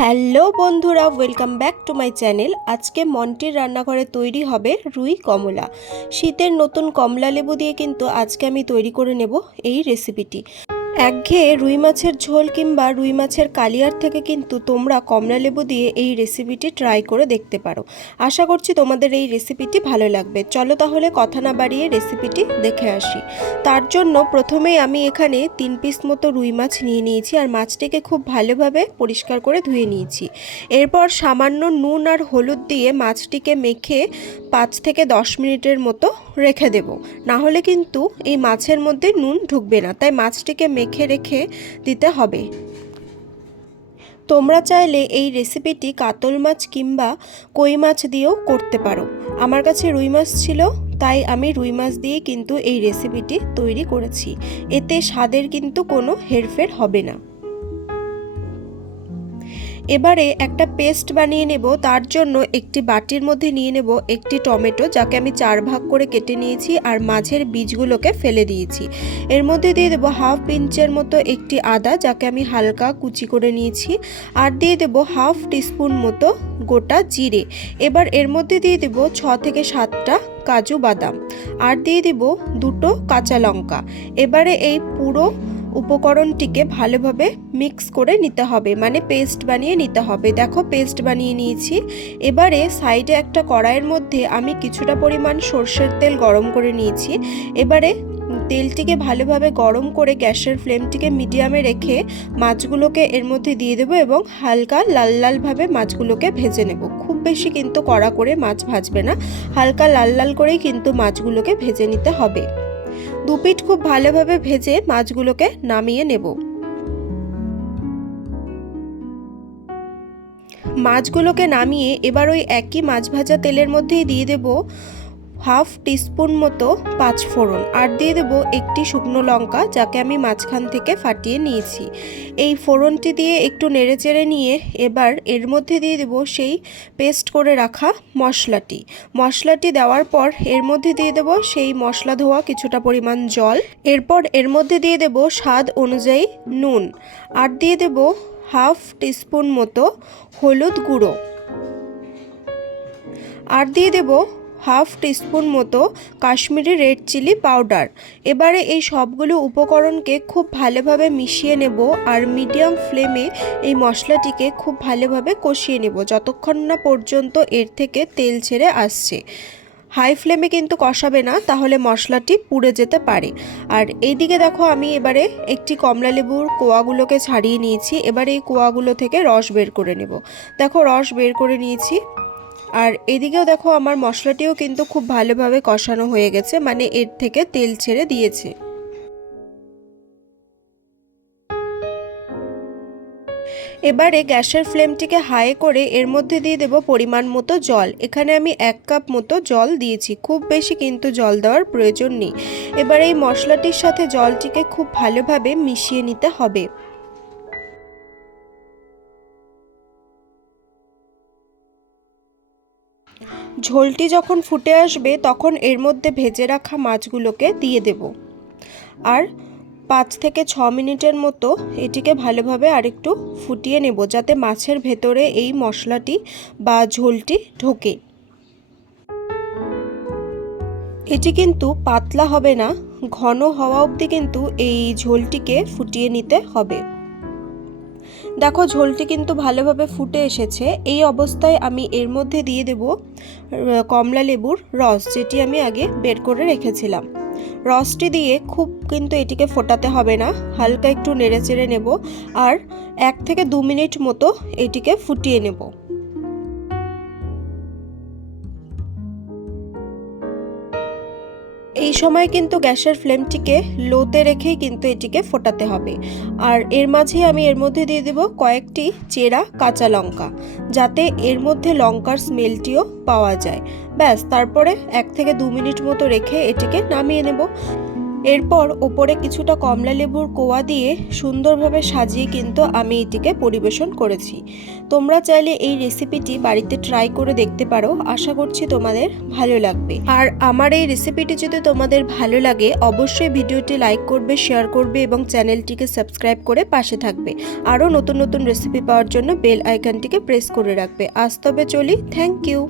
Hello বন্ধুরা, welcome back to my channel. আজকে মন্টির রান্নাঘরে তৈরি হবে রুই কমলা। শীতের নতুন কমলা লেবু দিয়ে কিন্তু আজকে আমি তৈরি করে নেব এই রেসিপিটি। একঘেয়ে রুই মাছের ঝোল কিংবা রুই মাছের কালিয়ার থেকে কিন্তু তোমরা কমলা লেবু দিয়ে এই রেসিপিটি ট্রাই করে দেখতে পারো। আশা করছি তোমাদের এই রেসিপিটি ভালো লাগবে। চলো তাহলে কথা না বাড়িয়ে রেসিপিটি দেখে আসি। তার জন্য প্রথমেই আমি এখানে 3 পিস মতো রুই মাছ নিয়ে নিয়েছি আর মাছটিকে খুব ভালোভাবে পরিষ্কার করে ধুয়ে নিয়েছি। এরপর সামান্য নুন আর হলুদ দিয়ে মাছটিকে মেখে 5 থেকে 10 মিনিটের মতো রেখে দেব, না হলে কিন্তু এই মাছের মধ্যে নুন ঢুকবে না, তাই মাছটিকে মেখে রেখে দিতে হবে। তোমরা চাইলে এই রেসিপিটি কাতল মাছ কিংবা কই মাছ দিয়েও করতে পারো। আমার কাছে রুই মাছ ছিল, তাই আমি রুই মাছ দিয়ে কিন্তু এই রেসিপিটি তৈরি করেছি। এতে স্বাদের কিন্তু কোনো হেরফের হবে না। এবারে একটা পেস্ট বানিয়ে নেব। তার জন্য একটি বাটির মধ্যে নিয়ে নেব একটি টমেটো, যাকে আমি 4 ভাগ করে কেটে নিয়েছি আর মাঝের বীজগুলোকে ফেলে দিয়েছি। এর মধ্যে দিয়ে দেব হাফ ইঞ্চের মতো একটি আদা, যাকে আমি হালকা কুচি করে নিয়েছি, আর দিয়ে দেব হাফ টিস্পুন মতো গোটা জিরে। এবার এর মধ্যে দিয়ে দেব 6 থেকে 7টা কাজু বাদাম, আর দিয়ে দেব 2টো কাঁচা লঙ্কা। এবারে এই পুরো উপকরণটিকে ভালোভাবে মিক্স করে নিতে হবে, মানে পেস্ট বানিয়ে নিতে হবে। দেখো পেস্ট বানিয়ে নিয়েছি। এবারে সাইডে একটা কড়াইয়ের মধ্যে আমি কিছুটা পরিমাণ সর্ষের তেল গরম করে নিয়েছি। এবারে তেলটিকে ভালোভাবে গরম করে গ্যাসের ফ্লেমটিকে মিডিয়ামে রেখে মাছগুলোকে এর মধ্যে দিয়ে দেবো এবং হালকা লাল লালভাবে মাছগুলোকে ভেজে নেব। খুব বেশি কিন্তু কড়া করে মাছ ভাজবে না, হালকা লাল লাল করেই কিন্তু মাছগুলোকে ভেজে নিতে হবে। দুপিঠ খুব ভালোভাবে ভেজে মাছগুলোকে নামিয়ে নেব। মাছগুলোকে নামিয়ে এবার ওই একই মাছ ভাজা তেলের মধ্যেই দিয়ে দেব হাফ টিস্পুন মতো 5 ফোড়ন, আর দিয়ে দেব একটি শুকনো লঙ্কা, যাকে আমি মাঝখান থেকে ফাটিয়ে নিয়েছি। এই ফোড়নটি দিয়ে একটু নেড়েচেড়ে নিয়ে এবার এর মধ্যে দিয়ে দেব সেই পেস্ট করে রাখা মশলাটি দেওয়ার পর এর মধ্যে দিয়ে দেব সেই মশলা ধোয়া কিছুটা পরিমাণ জল। এরপর এর মধ্যে দিয়ে দেব স্বাদ অনুযায়ী নুন, আর দিয়ে দেব হাফ টিস্পুন মতো হলুদ গুঁড়ো, আর দিয়ে দেব হাফ টিস্পুন মতো কাশ্মীরি রেড চিলি পাউডার। এবারে এই সবগুলো উপকরণকে খুব ভালোভাবে মিশিয়ে নেব আর মিডিয়াম ফ্লেমে এই মশলাটিকে খুব ভালোভাবে কষিয়ে নেব যতক্ষণ না পর্যন্ত এর থেকে তেল ছেড়ে আসছে। হাই ফ্লেমে কিন্তু কষাবে না, তাহলে মশলাটি পুড়ে যেতে পারে। আর এইদিকে দেখো আমি এবারে একটি কমলা লেবুর কোয়াগুলোকে ছাড়িয়ে নিয়েছি। এবারে এই কোয়াগুলো থেকে রস বের করে নেব। দেখো রস বের করে নিয়েছি। আর এদিকেও দেখো আমার মশলাটিও কিন্তু খুব ভালোভাবে কষানো হয়ে গেছে, মানে এর থেকে তেল ছেড়ে দিয়েছে। এবারে গ্যাসের ফ্লেমটিকে হাই করে এর মধ্যে দিয়ে দেব পরিমাণ মতো জল। এখানে আমি 1 কাপ মতো জল দিয়েছি, খুব বেশি কিন্তু জল দেওয়ার প্রয়োজন নেই। এবার এই মশলাটির সাথে জলটিকে খুব ভালোভাবে মিশিয়ে নিতে হবে। ঝোলটি যখন ফুটে আসবে তখন এর মধ্যে ভেজে রাখা মাছগুলোকে দিয়ে দেব, আর 5 থেকে 6 মিনিটের মতো এটিকে ভালোভাবে আরেকটু ফুটিয়ে নেব, যাতে মাছের ভেতরে এই মশলাটি বা ঝোলটি ঢোকে। এটি কিন্তু পাতলা হবে না, ঘন হওয়া অবধি কিন্তু এই ঝোলটিকে ফুটিয়ে নিতে হবে। দেখো ঝোলটি কিন্তু ভালোভাবে ফুটে এসেছে। এই অবস্থায় আমি এর মধ্যে দিয়ে দেব কমলা লেবুর রস, যেটি আমি আগে বের করে রেখেছিলাম। রসটি দিয়ে খুব কিন্তু এটিকে ফোটাতে হবে না, হালকা একটু নেড়েচেড়ে নেব আর 1 থেকে 2 মিনিট মতো এটিকে ফুটিয়ে নেব। এই সময় কিন্তু গ্যাসের ফ্লেমটিকে লোতে রেখেই কিন্তু এটিকে ফোটাতে হবে। আর এর মাঝে আমি এর মধ্যে দিয়ে দেব কয়েকটি চেরা কাঁচা লঙ্কা, যাতে এর মধ্যে লঙ্কার স্মেলটিও পাওয়া যায়। ব্যাস, তারপরে 1 থেকে 2 মিনিট মতো রেখে এটিকে নামিয়ে নেব। এরপর ওপরে কিছুটা কমলা লেবুর কোয়া দিয়ে সুন্দরভাবে সাজিয়ে কিন্তু আমি এটিকে পরিবেশন করেছি। তোমরা চাইলে এই রেসিপিটি বাড়িতে ট্রাই করে দেখতে পারো, আশা করছি তোমাদের ভালো লাগবে। আর আমার এই রেসিপিটি যদি তোমাদের ভালো লাগে অবশ্যই ভিডিওটি লাইক করবে, শেয়ার করবে এবং চ্যানেলটিকে সাবস্ক্রাইব করে পাশে থাকবে। আরও নতুন নতুন রেসিপি পাওয়ার জন্য বেল আইকনটিকে প্রেস করে রাখবে। আজ তবে চলি, থ্যাংক ইউ।